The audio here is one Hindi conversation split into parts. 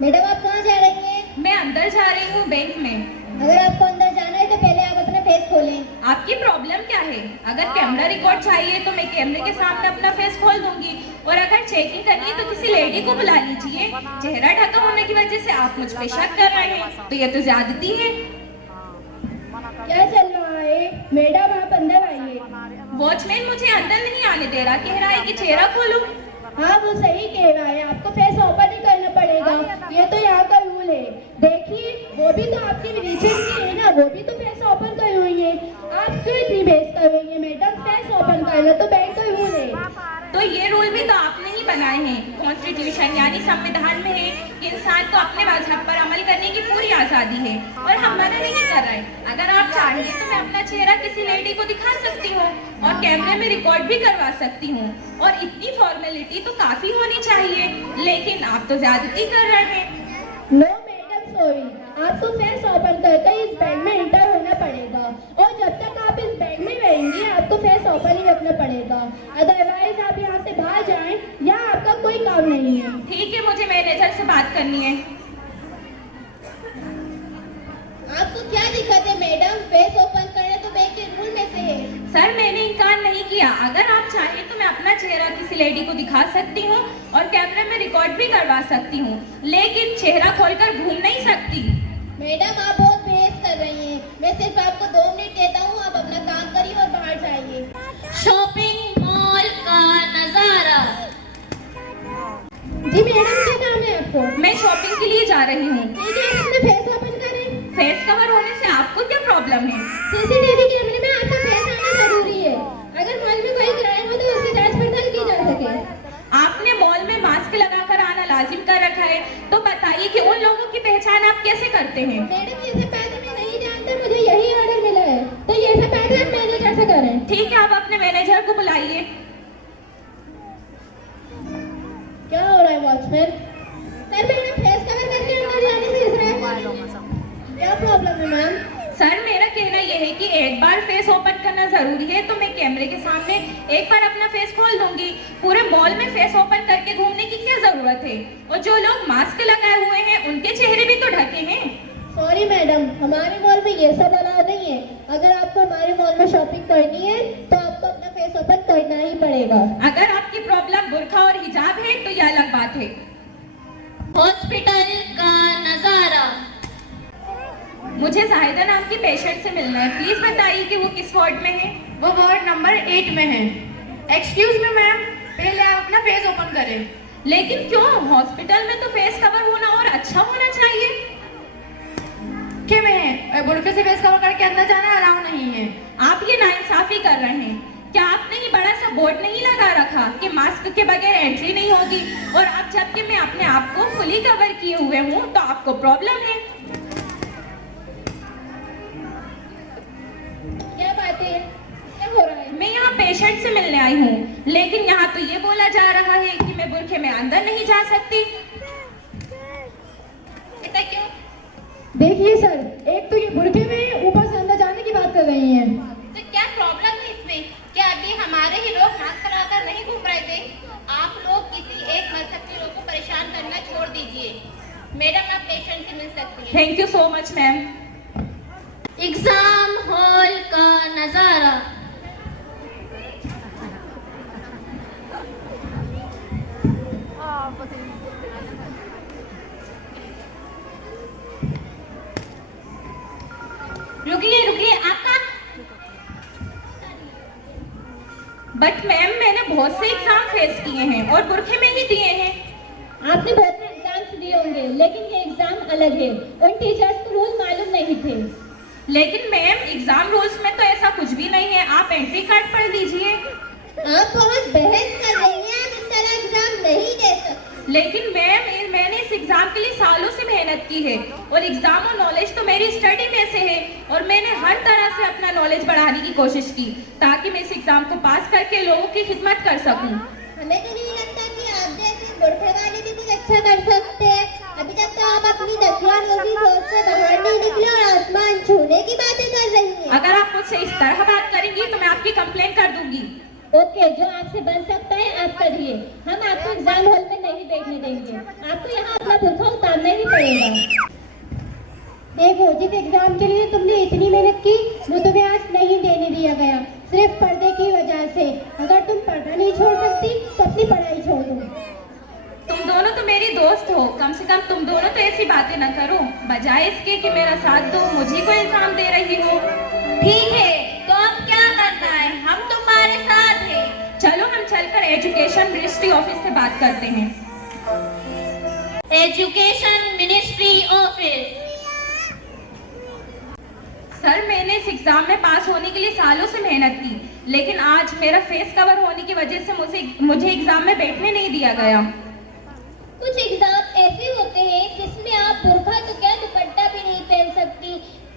मैडम आप कहाँ जा रही हैं? मैं अंदर जा रही हूँ बैंक में। अगर आपको अंदर जाना है तो पहले आप अपना फेस खोलें। आपकी प्रॉब्लम क्या है? अगर कैमरा रिकॉर्ड चाहिए तो मैं कैमरे के सामने अपना फेस खोल दूंगी, और अगर चेकिंग करनी है तो किसी लेडी को बुला लीजिए। चेहरा ढका होने की वजह से आप मुझ पे शक कर रहे हैं, तो ये तो ज्यादती है। क्या चल रहा है? मैडम आप अंदर आइए। वॉचमैन मुझे अंदर नहीं आने दे रहा, कह रहा है कि चेहरा खोलूं। हाँ वो सही कह रहा है, आपको फेस ओपन ही करना पड़ेगा, ये तो यहाँ का रूल है। देखिए वो भी तो आपके रिलेशन की है ना, वो भी तो फेस ओपन कर हुई है। आप क्यों इतनी बहस कर रही है? मैडम फेस ओपन करना तो बैंक का रूल है। तो ये रूल भी तो आपने ही बनाए हैं। कॉन्स्टिट्यूशन यानी संविधान में है कि इंसान को अपने मजहब पर अमल करने की पूरी आजादी है, और हम मना नहीं कर रहे। अगर आप चाहिए तो मैं अपना चेहरा किसी लेडी को दिखा सकती हूँ और कैमरे में रिकॉर्ड भी करवा सकती हूँ, और इतनी फॉर्मेलिटी तो काफी होनी चाहिए, लेकिन आप तो ज्यादती कर रहे हैं। नो मैडम सॉरी, आपको फेस ओपन करके इस बैंक में एंटर होना पड़ेगा, और जब तक आप इस बैंक में रहेंगे आपको फेस ओपन ही रखना पड़ेगा। अदरवाइज आप यहाँ से बाहर जाएं, यहाँ आपका कोई काम नहीं है। ठीक है, मुझे मैनेजर से बात करनी है। आपको क्या दिक्कत है मैडम? फेस ओपन करना तो बैंक के रूल में से है। सर मैंने इनकार नहीं किया, अगर आप चाहें तो मैं अपना चेहरा किसी लेडी को दिखा सकती हूँ और कैमरे में रिकॉर्ड भी करवा सकती हूँ, लेकिन चेहरा खोलकर घूम नहीं सकती। मैडम आप बहुत बहस कर रही हैं, मैं सिर्फ आपको 2 मिनट देता हूँ, आप अपना काम करिए और बाहर जाइए। शॉपिंग मॉल का नजारा। जी मैडम क्या काम है आपको? मैं शॉपिंग के लिए जा रही हूँ। ठीक है, अपना फेस ओपन करें। फेस कवर होने से आपको क्या प्रॉब्लम है? सीसीटीवी कैमरे में आपका फेस आना जरूरी है, अगर मॉल में कोई क्राइम हो तो उसकी जांच पड़ताल की जा सके। आपने मॉल में मास्क लगाकर आना लाजिम कर रखा है, तो बताइए कि उन लोगों की पहचान आप कैसे करते हैं? मैडम ये सब पैटर्न मैं नहीं जानता, मुझे यही ऑर्डर मिला है, तो ये सब पैटर्न मैंने कैसे करें? ठीक है, आप अपने मैनेजर को बुलाइए। क्या हो रहा है वॉचमैन? सर मैंने फेस कवर करके अंदर जाने से इसराइल कर रही है। क्या प्रॉब्लम है मैम? सर मेरा कहना यह है कि एक बार फेस ओपन करना जरूरी है, तो मैं कैमरे के सामने एक बार अपना फेस खोल दूंगी। पूरे मॉल में फेस ओपन करके घूमने की क्या जरूरत है? और जो लोग मास्क लगाए हुए हैं उनके चेहरे भी तो ढके हैं। सॉरी मैडम, हमारे मॉल में ये सब अलाउ नहीं है। अगर आपको हमारे मॉल में शॉपिंग करनी है तो आपको अपना फेस ओपन करना ही पड़ेगा। अगर आपकी प्रॉब्लम बुर्का और हिजाब है तो यह अलग बात है। हॉस्पिटल का नजारा। मुझे जाहिदा नाम की पेशेंट से मिलना है, प्लीज बताइए कि वो किस वार्ड में है? वो वार्ड नंबर 8 में है। एक्सक्यूज मी मैम, पहले आप अपना फेस ओपन करें। लेकिन क्यों? हॉस्पिटल में तो फेस कवर होना और अच्छा होना चाहिए। क्या मैं बुर्के से फेस कवर करके अंदर जाना अलाउ नहीं है? आप ये नाइंसाफी कर रहे हैं। क्या आपने ये बड़ा सा बोर्ड नहीं लगा रखा कि मास्क के बगैर एंट्री नहीं होगी? और अब जबकि मैं अपने आप को फुली कवर किए हुए हूँ तो आपको प्रॉब्लम है। क्या बात है? क्या हो रहा है? मैं यहाँ पेशेंट से मिलने आई हूँ, लेकिन यहाँ तो ये बोला जा रहा है कि मैं बुर्के में अंदर नहीं जा सकती। ऐसा क्यों? देखिए सर, एक तो ये बुर्के में ऊपर से अंदर जाने की बात कर रही हैं। तो क्या प्रॉब्लम है इसमें? क्या अभी हमारे ही लोग मास्क लगाकर नहीं घूम रहे थे? आप लोग किसी एक मजहब के लोग को परेशान करना छोड़ दीजिए। मैडम आप पेशेंट से मिल सकती हैं। Thank you so much ma'am. Exam hall का नजारा। रुकिए रुकिए, आपका बट मैम मैंने बहुत से एग्जाम फेस किए हैं और बुरखे में ही दिए हैं। आपने बहुत से एग्जाम्स दिए होंगे, लेकिन ये एग्जाम अलग है। उन टीचर्स को रूल मालूम नहीं थे। लेकिन मैम एग्जाम रूल्स में तो ऐसा कुछ भी नहीं है, आप एंट्री कार्ड पढ़ लीजिए। आप बहुत बहस कर रही हैं, आप इस तरह एग्जाम नहीं दे सकते। लेकिन मैम मैंने इस एग्जाम के लिए सालों से मेहनत की है, और एग्जाम और नॉलेज तो मेरी स्टडी में से है, और मैंने हर तरह से अपना नॉलेज बढ़ाने की कोशिश की ताकि मैं इस एग्जाम को पास करके लोगों की खिदमत कर सकूं। हमें तो नहीं लगता कि आप जैसे बुढ़े वाले भी कुछ अच्छा कर सकते हैं। अभी तक तो आप अपनी दक्षिण की सोच से बाहर नहीं निकले और आसमान छूने की बातें कर रही हैं। अगर आप मुझसे इस तरह बात करेंगी तो मैं आपकी कंप्लेंट कर दूंगी। ओके, जो आपसे बन सकता है आप करिए, हम आपको एग्जाम हॉल में नहीं देखने देंगे। आपको यहाँ अपना बुर्का उतार मानना ही पड़ेगा। देखो, जिस एग्जाम के लिए तुमने इतनी मेहनत की वो तुम्हें आज नहीं देने दिया गया, सिर्फ पर्दे की वजह से। अगर तुम पढ़ना नहीं छोड़ सकती तो अपनी पढ़ाई छोड़ दो। तुम दोनों तो मेरी दोस्त हो, कम से कम तुम दोनों तो ऐसी बातें न करो। बजाय इसके कि मेरा साथ दो, मुझे को इल्जाम दे रही हो। ठीक है, तो अब क्या करना है? हम तुम्हारे साथ हैं। चलो हम चलकर एजुकेशन मिनिस्ट्री ऑफिस से बात करते हैं। Education ministry office. सर, मैंने इस एग्जाम में पास होने के लिए सालों से मेहनत की, लेकिन आज मेरा फेस कवर होने की वजह से मुझे एग्जाम में बैठने नहीं दिया गया। कुछ एग्जाम ऐसे होते हैं जिसमें आप बुर्का तो क्या दुपट्टा भी नहीं पहन सकती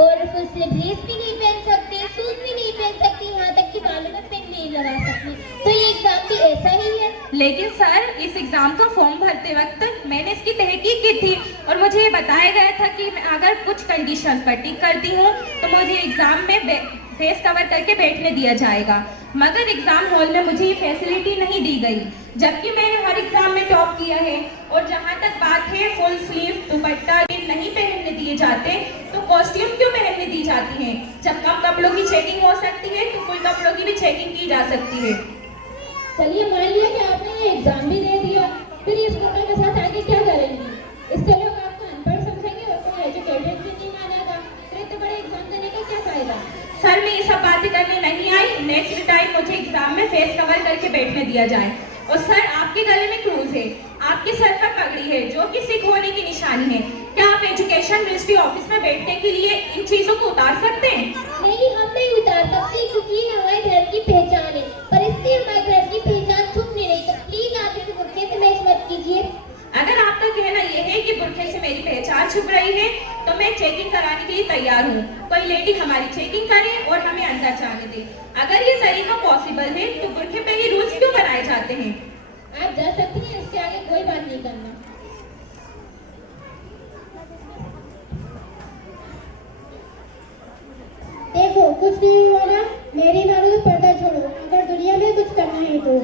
और फुल स्लीव्स भी नहीं पहन सकती, शूज भी नहीं पहन सकती, यहाँ तक कि बालों में पिन नहीं लगा सकती। तो ये एग्जाम भी ऐसा ही है। लेकिन सर, इस एग्जाम का फॉर्म भरते वक्त मैंने इसकी तहकीक की थी और मुझे ये बताया गया था कि मैं अगर कुछ कंडीशन पर टिक करती हूँ तो मुझे एग्जाम में फेस कवर करके बैठने दिया जाएगा, मगर एग्जाम हॉल में मुझे ये फैसिलिटी नहीं दी गई, जबकि मैंने हर एग्जाम में टॉप किया है। और जहाँ तक बात है फुल स्लीव दुपट्टा नहीं पहनने दिए जाते, तो कॉस्ट्यूम क्यों पहनने दी जाती है? जब कम कपड़ों की चेकिंग हो सकती है तो फुल कपड़ों की भी चेकिंग की जा सकती है। चलिए, मान लिया कि आपने ये एग्जाम भी दे दिया, फिर इस कोटा के साथ आगे क्या करेंगी? इससे लोग आपको अनपढ़ समझेंगे और कोई एजुकेटेड भी नहीं मानेगा। फिर इतने बड़े एग्जाम देने का क्या फायदा? सर, मैं ये सब बातें करने नहीं आई। नेक्स्ट टाइम मुझे एग्जाम में फेस कवर करके बैठने दिया जाए। और सर, आपके गले में क्रूज है, आपके सर पर पगड़ी है, जो कि सिख होने की निशानी है। क्या आप एजुकेशन मिनिस्ट्री ऑफिस में बैठने के लिए इन चीजों को उतार सकते हैं? नहीं, हम नहीं उतार सकते क्योंकि ये हमारे घर की पहचान है, पर इससे हमारे घर की पहचान छुप नहीं रही। तो प्लीज आप इसे बुर्के से मैच मत कीजिए। अगर आपका कहना यह है कि बुर्के से मेरी पहचान छुप रही है, तो मैं चेकिंग कराने के लिए तैयार हूँ। कोई लेडी हमारी चेकिंग करे और हमें अंदर जाने दे। अगर ये तरीका पॉसिबल है तो बुर्के पे ही रूल्स क्यों बनाए जाते हैं? आप जा सकती हैं, इससे आगे कोई बात नहीं करना। देखो, कुछ नहीं हुआ ना, मेरी मानो तो पर्दा छोड़ो, अगर दुनिया में कुछ करना है तो।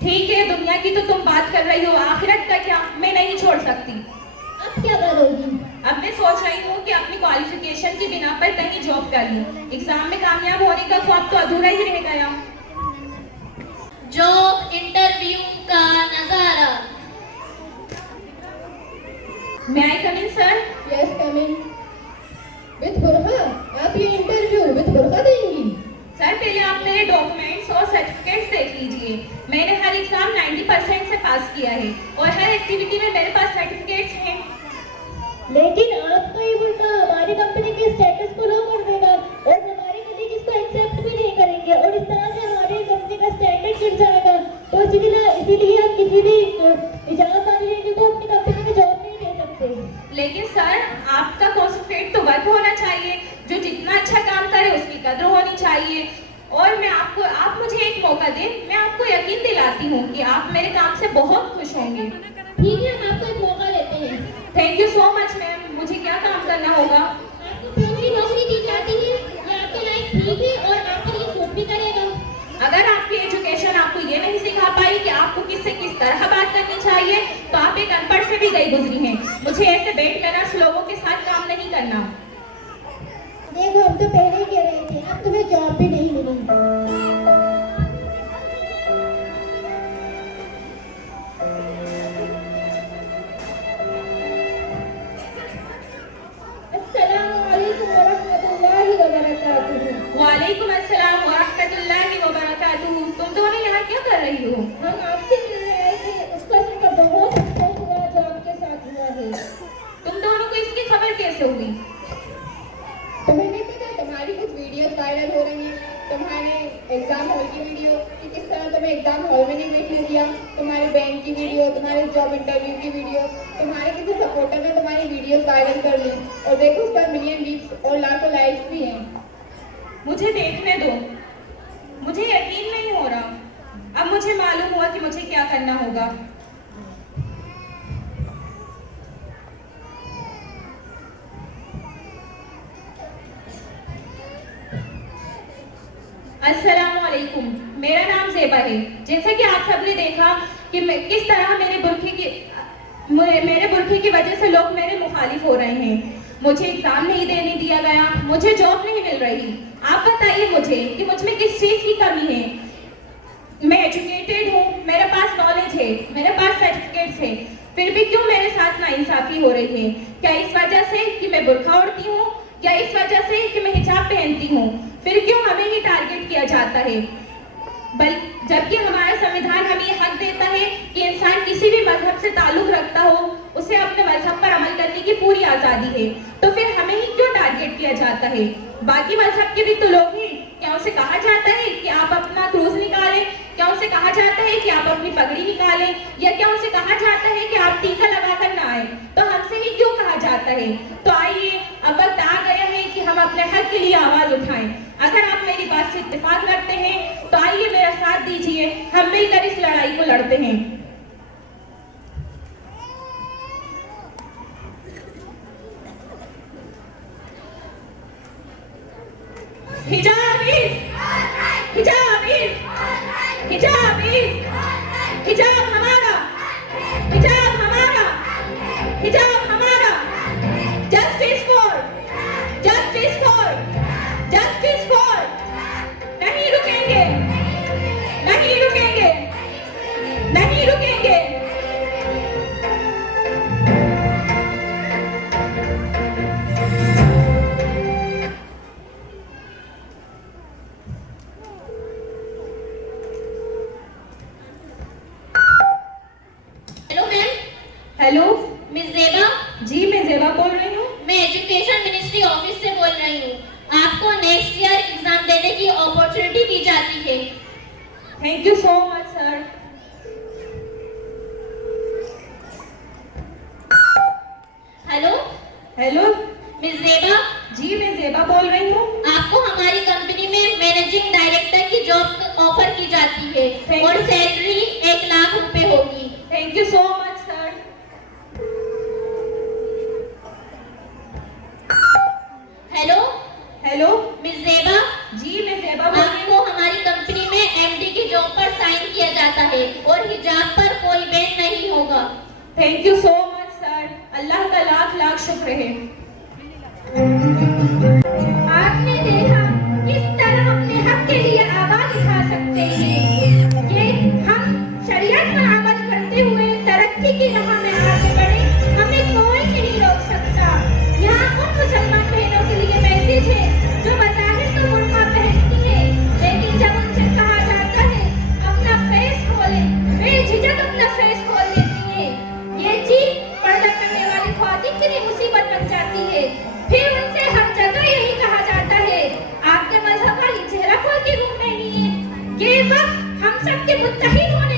ठीक है, दुनिया की तो तुम बात कर रही हो, आखिरत का क्या? मैं नहीं छोड़ सकती। अब क्या करोगी? अब मैं सोच रही हूँ कि अपनी क्वालिफिकेशन की बिना पर कहीं जॉब कर लूँ। एग्जाम में कामयाब होने का ख्वाब तो अधूरा ही रह गया। जॉब इंटरव्यू का नजारा। May I come in, sir? Yes, come in. With बुर्का? आप ये इंटरव्यू विद बुर्का देंगी? सर, पहले आप मेरे डॉक्यूमेंट्स और सर्टिफिकेट्स देख लीजिए। मैंने हर एग्जाम 90% से पास किया है और हर एक्टिविटी में मेरे पास सर्टिफिकेट्स हैं। लेकिन आपका ये बुर्का हमारी कंपनी के स्टेटस को लो कर देगा और हमारे कलीग इसको एक्सेप्ट भी नहीं करेंगे और इस तरह से हमारी कंपनी का स्टैंडर्ड गिर जाएगा। तो इसीलिए आप किसी भी इजाजत वाली लेडी को अपनी कंपनी में जॉब नहीं दे सकते। लेकिन सर, आपका कॉन्सेंट्रेट तो वर्क होना चाहिए। जो जितना अच्छा काम करे उसकी कदर होनी चाहिए। और आप मुझे एक मौका दें, मैं आपको यकीन दिलाती हूँ कि आप मेरे काम से बहुत खुश होंगे। ठीक है, हम आपको एक मौका देते हैं। Thank you so much ma'am. मुझे क्या काम करना होगा? आपको पूरी नौकरी दी जाती है, ये आपके लायक ठीक है और आपके लिए सूट भी करेगा। अगर आपकी एजुकेशन आपको ये नहीं सिखा पाई कि आपको किससे किस तरह बात करनी चाहिए, तो आप एक अनपढ़ से भी गई गुजरी हैं। मुझे ऐसे बैठ कर लोगों के साथ काम नहीं करना। देखो, हम तो पहले ही कह रहे थे, अब तुम्हें जॉब भी नहीं मिलेगी। वालेकुम अस्सलाम व रहमतुल्लाहि व बरकातुहू। तुम दोनों यहाँ क्या कर रही हो? हम आपसे मिलने आए थे, उसका सिर्फ बहुत अच्छा हुआ जो आपके साथ हुआ है। तुम दोनों को इसकी खबर कैसे हुई? तुम्हें नहीं पता, तुम्हारी कुछ वीडियोस वायरल हो रही हैं। तुम्हारे एग्जाम हॉल की वीडियो कि किस तरह तुम्हें एग्जाम हॉल में नहीं बैठने दिया, तुम्हारे बैंक की वीडियो, तुम्हारे जॉब इंटरव्यू की वीडियो, तुम्हारे किसी सपोर्टर ने तुम्हारी वीडियोस वायरल कर ली और देखो उस पर मिलियन व्यूज और लाखों लाइक्स भी हैं। मुझे देखने दो, मुझे यकीन नहीं हो रहा। अब मुझे मालूम हुआ कि मुझे क्या करना होगा। अस्सलामुअलैकुम, मेरा नाम ज़ेबा है। जैसा कि आप सबने देखा कि मैं किस तरह मेरे बुर्के की मेरे बुर्के की वजह से लोग मेरे मुखालिफ हो रहे हैं। मुझे एग्जाम नहीं देने दिया गया, मुझे जॉब नहीं मिल रही। आप बताइए मुझे कि मुझ में किस चीज की कमी है। मैं एजुकेटेड हूँ, मेरे पास नॉलेज है, मेरे पास सर्टिफिकेट्स है, फिर भी क्यों मेरे साथ नाइंसाफी हो रही है? क्या इस वजह से कि मैं बुर्का ओढ़ती हूँ, क्या इस वजह से कि मैं हिजाब पहनती हूँ? फिर क्यों हमें ही टारगेट किया जाता है? जबकि हमारा संविधान हमें ये हक देता है कि इंसान किसी भी मजहब से ताल्लुक रखता हो, उसे अपने मजहब पर अमल करने की पूरी आजादी है। तो फिर हमें ही क्यों टारगेट किया जाता है? बाकी मजहब के भी तो लोग हैं। क्या उसे कहा जाता है कि आप अपना क्रूज निकालें? क्या उसे कहा जाता है कि आप अपनी पगड़ी निकालें? या क्या उसे कहा जाता है कि आप टीका लगाकर ना आए? तो हमसे ही क्यों कहा जाता है? तो आइए, अब वक्त आ गया है कि हम अपने हक के लिए आवाज उठाएं। अगर आप मेरी बात से इत्तेफाक रखते हैं तो आइए मेरा साथ दीजिए, हम मिलकर इस लड़ाई को लड़ते हैं। हिजाब इज हिजाब इज हिजाब इज हिजाब हमारा, हिजाब हमारा, हिजाब हमारा। Justice for, justice for, justice for. नहीं रुकेंगे, नहीं रुकेंगे, नहीं रुकेंगे। Hello ma'am. हेलो मिस जेबा, जी, मैं जेबा बोल रही हूँ। मैं एजुकेशन मिनिस्ट्री ऑफिस से बोल रही हूँ। आपको नेक्स्ट ईयर एग्जाम देने की अपॉर्चुनिटी दी जाती है। Thank you so much sir. Hello hello miss जेबा, जी, मैं जेबा बोल रही हूँ। आपको हमारी कंपनी में मैनेजिंग डायरेक्टर की जॉब ऑफर की जाती है Thank और you. सैलरी 1 लाख रुपए होगी। Thank you so much sir. Hello hello miss जेबा, जी, मैं जेबा बोल रही हूँ। आपको हमारी कंपनी में एमडी की जॉब पर साइन किया जाता है और हिजाब पर कोई बैन नहीं होगा। Thank you so much sir, Allah का लाख लाख शुक्र है। आपने देखा किस तरह अपने हक के लिए आवाज उठा सकते हैं। ये हम शरीयत पर अमल करते हुए तरक्की की राह में आगे बढ़े, हमें कोई नहीं रोक सकता। यहाँ उन मुसलमान बहनों के लिए मैसेज है जो बज़ाहिर तो बुर्का पहनती है, लेकिन जब उनसे कहा जाता है अपना फेस खोले, बेझिझक अपना फेस खोल देती है। ये चीज पर्दा करने वाली ख्वातीन के लिए मुसीबत बन जाती है। फिर उनसे हर जगह यही कहा जाता है आपके मजहब वाली चेहरा खोल के घूम रही है। ये वक्त हम सबके मुत्तहिद होने